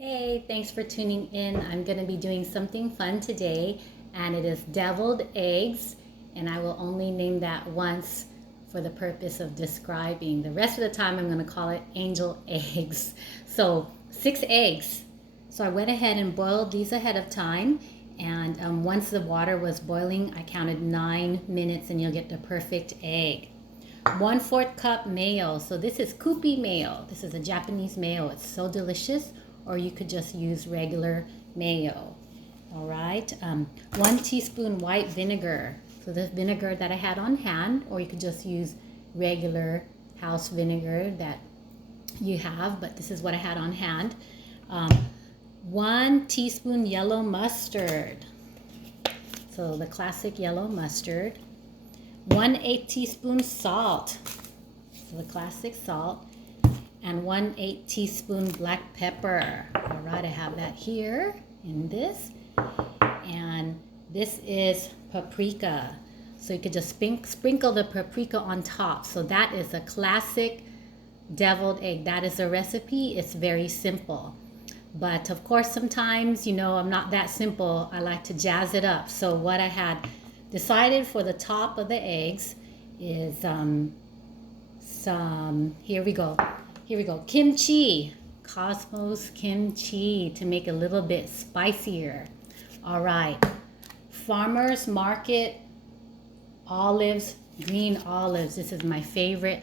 Hey, thanks for tuning in. I'm going to be doing something fun today, and it is deviled eggs, and I will only name that once for the purpose of describing. The rest of the time, I'm going to call it angel eggs. So, 6 eggs. So, I went ahead and boiled these ahead of time, and once the water was boiling, I counted 9 minutes, and you'll get the perfect egg. 1/4 cup mayo. So this is Kewpie mayo. This is a Japanese mayo. It's so delicious. Or you could just use regular mayo. All right. 1 teaspoon white vinegar. So the vinegar that I had on hand, or you could just use regular house vinegar that you have, but this is what I had on hand. 1 teaspoon yellow mustard. So the classic yellow mustard. 1/8 teaspoon salt. So the classic salt. And 1/8 teaspoon black pepper. All right, I have that here in this. And this is paprika. So you could just sprinkle the paprika on top. So that is a classic deviled egg. That is a recipe. It's very simple. But of course, sometimes, I'm not that simple. I like to jazz it up. So what I had decided for the top of the eggs is here we go, kimchee, Cosmos kimchee, to make it a little bit spicier. All right, Farmers Market olives, green olives. This is my favorite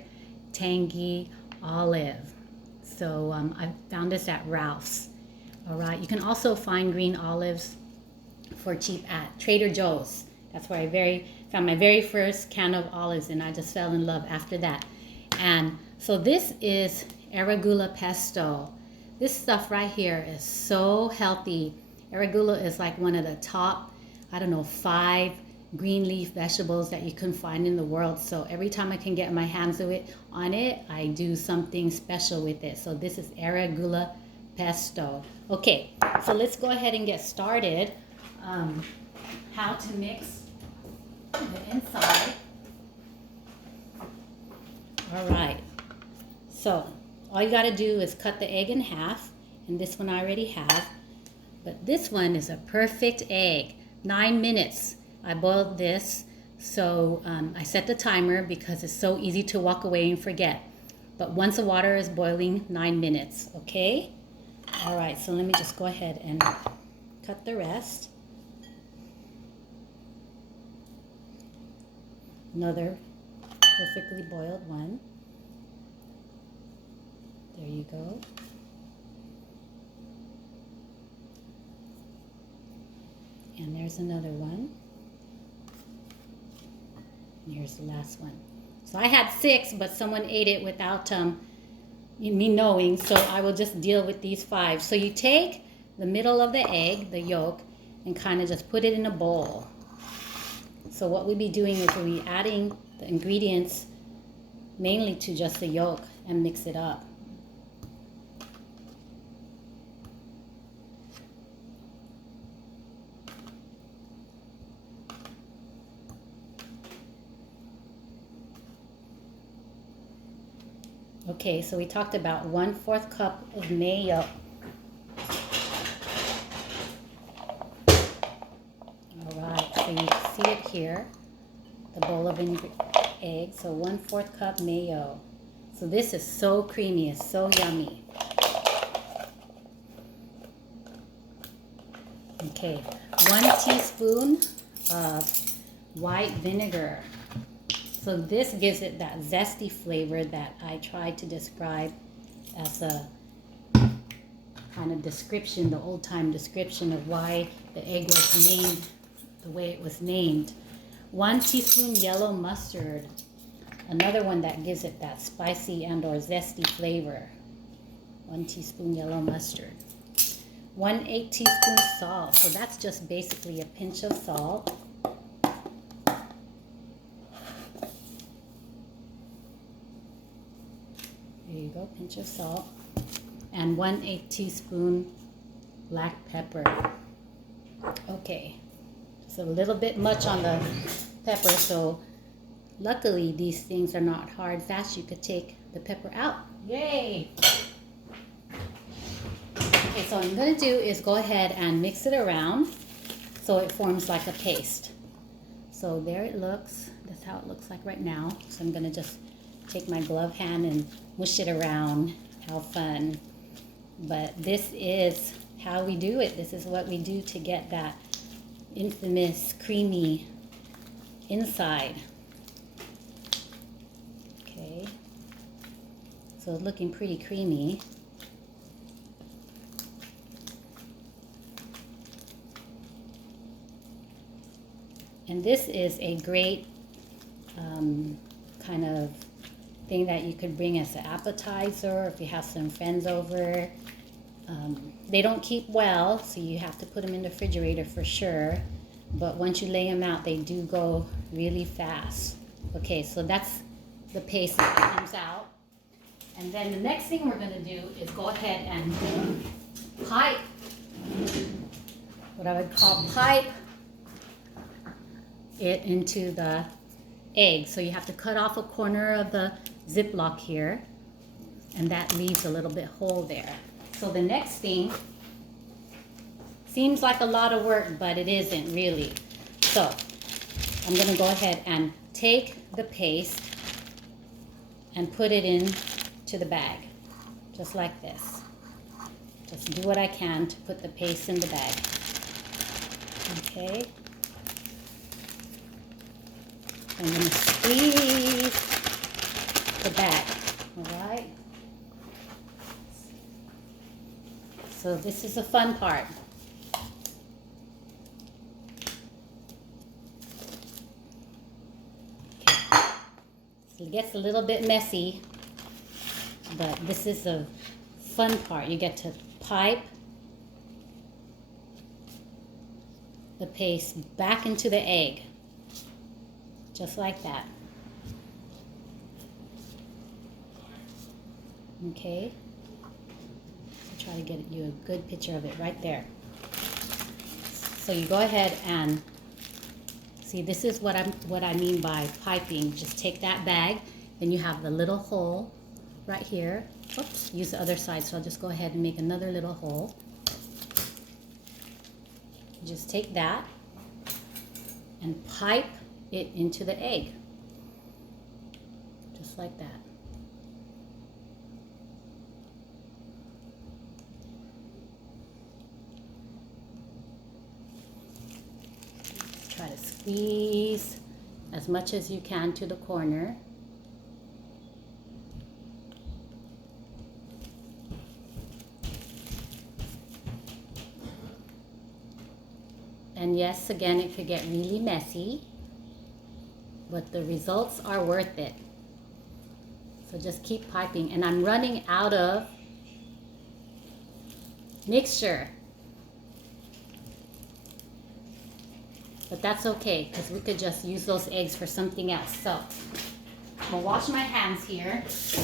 tangy olive. So I found this at Ralph's. All right, you can also find green olives for cheap at Trader Joe's. That's where I found my very first can of olives, and I just fell in love after that. And so this is arugula pesto. This stuff right here is so healthy. Arugula is like one of the top, 5 green leaf vegetables that you can find in the world. So every time I can get my hands on it, I do something special with it. So this is arugula pesto. Okay, so let's go ahead and get started. How to mix the inside. All right, so all you got to do is cut the egg in half, and this one I already have, but this one is a perfect egg. 9 minutes I boiled this, so I set the timer because it's so easy to walk away and forget. But once the water is boiling, 9 minutes, okay? All right, so let me just go ahead and cut the rest. Another perfectly boiled one. There you go. And there's another one. And here's the last one. So I had 6, but someone ate it without me knowing, so I will just deal with these 5. So you take the middle of the egg, the yolk, and kind of just put it in a bowl. So what we'll be doing is we'll be adding the ingredients mainly to just the yolk and mix it up. Okay, so we talked about 1/4 cup of mayo. All right, so you see it here, the bowl of eggs. So 1/4 cup mayo. So this is so creamy, it's so yummy. Okay, 1 teaspoon of white vinegar. So this gives it that zesty flavor that I tried to describe as a kind of description, the old-time description of why the egg was named the way it was named. 1 teaspoon yellow mustard, another one that gives it that spicy and or zesty flavor. 1 teaspoon yellow mustard. 1/8 teaspoon salt. So that's just basically a pinch of salt. There you go, pinch of salt. And 1/8 teaspoon black pepper. Okay, so a little bit much on the pepper, so luckily these things are not hard, fast. You could take the pepper out. Yay! Okay, so what I'm going to do is go ahead and mix it around so it forms like a paste. So there it looks. That's how it looks like right now. So I'm going to just take my glove hand and mush it around. How fun. But this is how we do it. This is what we do to get that infamous creamy inside. Okay. So it's looking pretty creamy. And this is a great kind of thing that you could bring as an appetizer if you have some friends over. They don't keep well, so you have to put them in the refrigerator for sure. But once you lay them out, they do go really fast. Okay, so that's the paste that comes out. And then the next thing we're going to do is go ahead and pipe, what I would call pipe it into the egg. So you have to cut off a corner of the Ziploc here, and that leaves a little bit hole there. So the next thing seems like a lot of work, but it isn't really. So I'm going to go ahead and take the paste and put it in to the bag, just like this. Just do what I can to put the paste in the bag. Okay. I'm going to squeeze the bag, all right? So this is the fun part. Okay. So it gets a little bit messy, but this is the fun part. You get to pipe the paste back into the egg. Just like that. Okay. So try to get you a good picture of it right there. So you go ahead and see, this is what I mean by piping. Just take that bag, then you have the little hole right here. Oops, use the other side, so I'll just go ahead and make another little hole. Just take that and pipe it into the egg, just like that. Try to squeeze as much as you can to the corner. And yes, again, it could get really messy, but the results are worth it. So just keep piping. And I'm running out of mixture. But that's okay, because we could just use those eggs for something else. So I'm gonna wash my hands here. So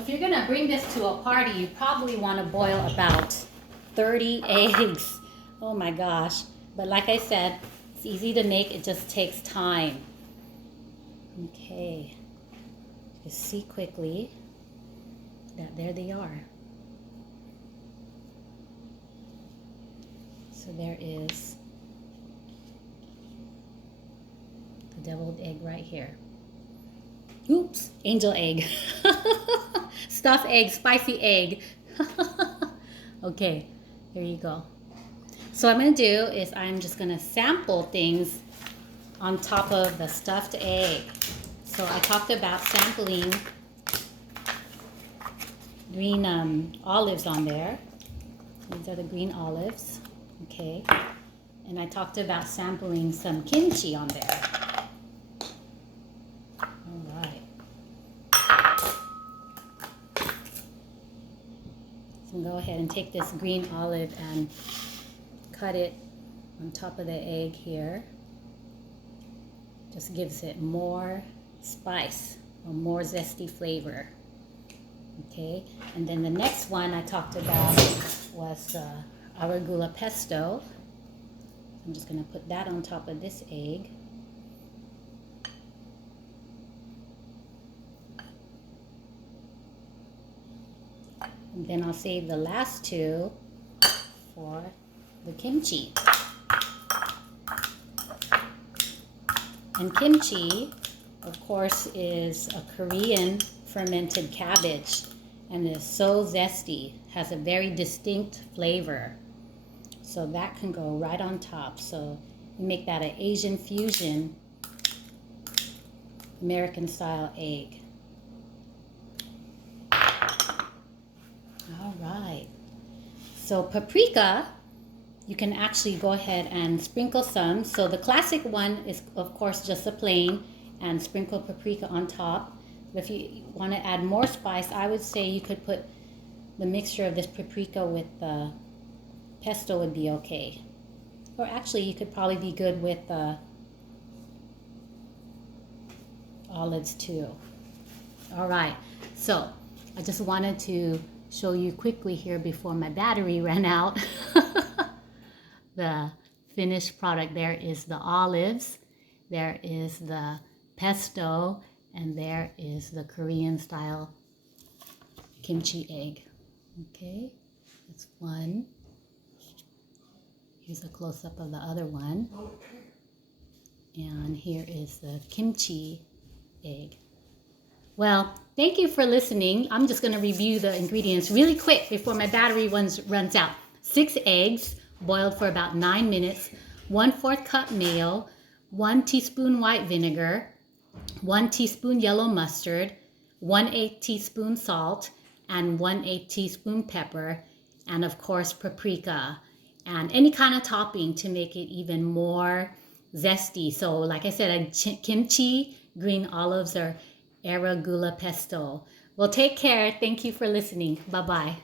if you're gonna bring this to a party, you probably wanna boil about 30 eggs. Oh my gosh. But like I said, it's easy to make, it just takes time. Okay. You see quickly that there they are. So there is the deviled egg right here. Oops, angel egg. Stuffed egg, spicy egg. Okay, here you go. So what I'm going to do is I'm just going to sample things on top of the stuffed egg. So I talked about sampling green olives on there. These are the green olives. Okay. And I talked about sampling some kimchi on there. All right. So go ahead and take this green olive and cut it on top of the egg here. Just gives it more spice or more zesty flavor. Okay, and then the next one I talked about was arugula pesto. I'm just going to put that on top of this egg. And then I'll save the last two for the kimchi. And kimchi, of course, is a Korean fermented cabbage and is so zesty, has a very distinct flavor. So that can go right on top. So you make that an Asian fusion, American style egg. All right. So paprika, you can actually go ahead and sprinkle some. So the classic one is, of course, just a plain and sprinkle paprika on top. But if you want to add more spice, I would say you could put the mixture of this paprika with the pesto would be okay. Or actually, you could probably be good with olives too. All right. So I just wanted to show you quickly here before my battery ran out. The finished product. There is the olives, there is the pesto, and there is the Korean style kimchi egg. Okay, that's one. Here's a close-up of the other one. And here is the kimchi egg. Well, thank you for listening. I'm just going to review the ingredients really quick before my battery runs out. 6 eggs, boiled for about 9 minutes. 1/4 cup mayo. 1 teaspoon white vinegar. 1 teaspoon yellow mustard. 1/8 teaspoon salt. And 1/8 teaspoon pepper. And of course, paprika. And any kind of topping to make it even more zesty. So like I said, kimchi, green olives, or arugula pesto. Well, take care. Thank you for listening. Bye-bye.